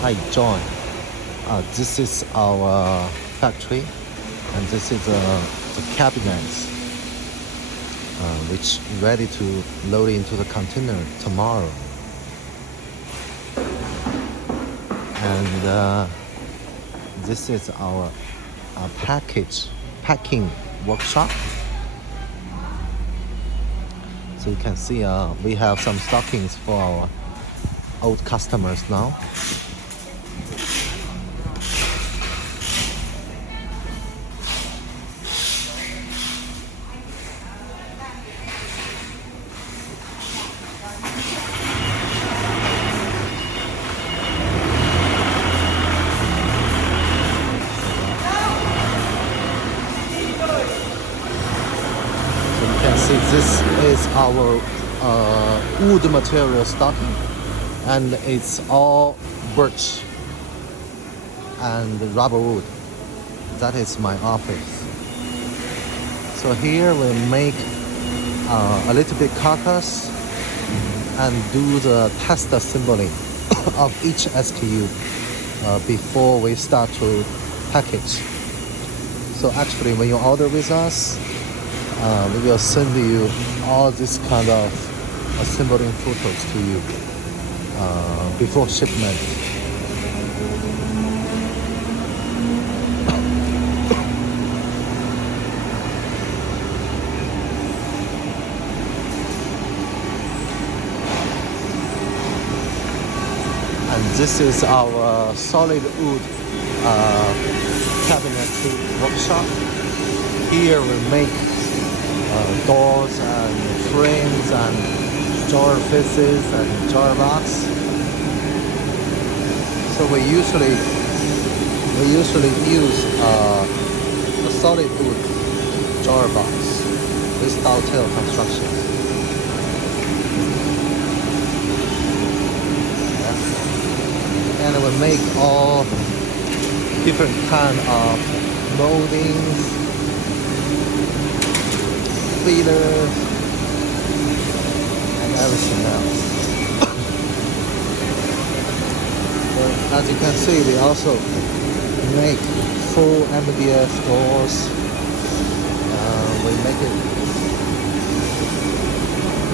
Hi, John. This is our factory, and this is the cabinets, which ready to load into the container tomorrow. And this is our packing workshop. So you can see we have some stockings for our old customers now. So you can see this is our wood material stocking, and it's all birch and rubber wood. That is my office. So here we make a little bit carcass and do the test assembly of each SKU before we start to package. So actually when you order with us, we will send you all this kind of assembling photos to you before shipment. And this is our solid wood cabinetry workshop. Here we make doors and frames and drawer faces and drawer box. So we usually use a solid wood drawer box with dovetail construction. And we make all different kind of moldings, feelers, and everything else. So as you can see, we also make full MDF doors. We make it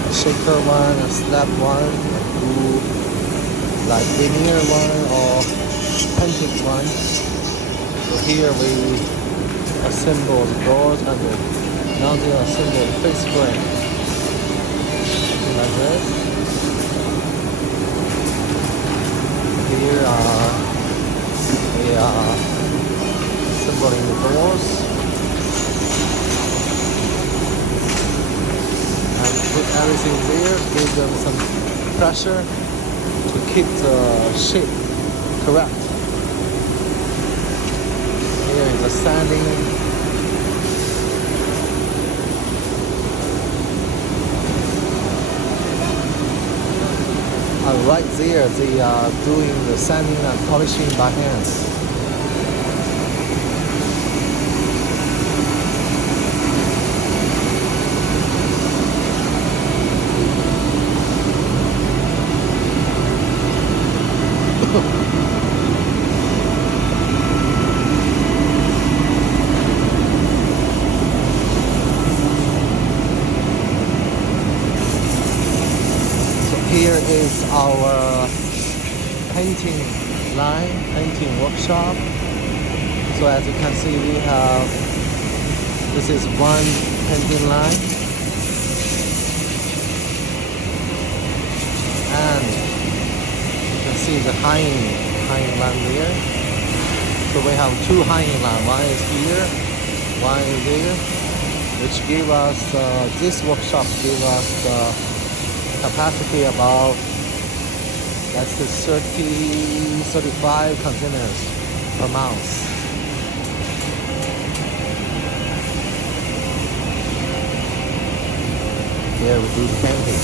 a shaker one, a slab one, a glue, like veneer one or painted one. So here we assemble the doors and now they assemble the face frame. Something like this. Here we are assembling the doors and put everything there, give them some pressure to keep the shape correct. Here is the sanding. And right there, they are doing the sanding and polishing by hand. Here is our painting line, painting workshop. So as you can see, we have, this is one painting line. And you can see the hanging line there. So we have two hanging lines, one is here, one is there, which give us, this workshop give us capacity about, that's the 35 containers per month. Here we do the painting.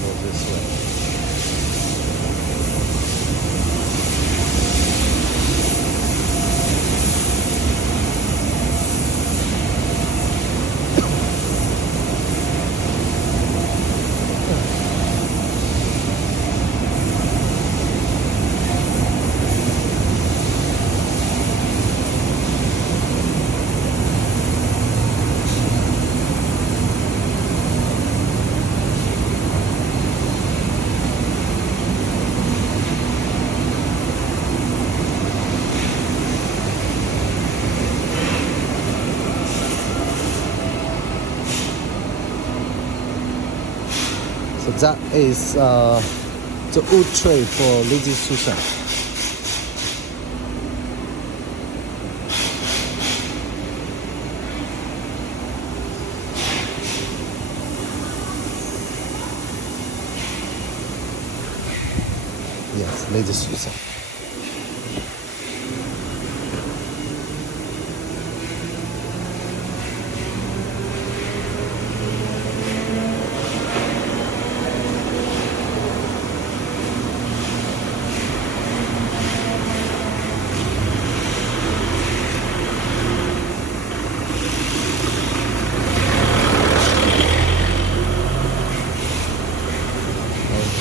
Go this way. that is the wood tray for Lady Susan. Yes, Lady Susan.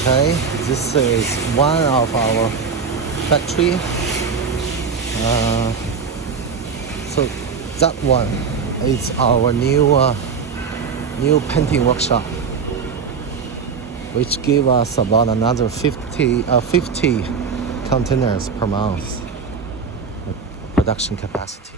Okay, this is one of our factory. So that one is our new painting workshop, which give us about another 50 containers per month production capacity.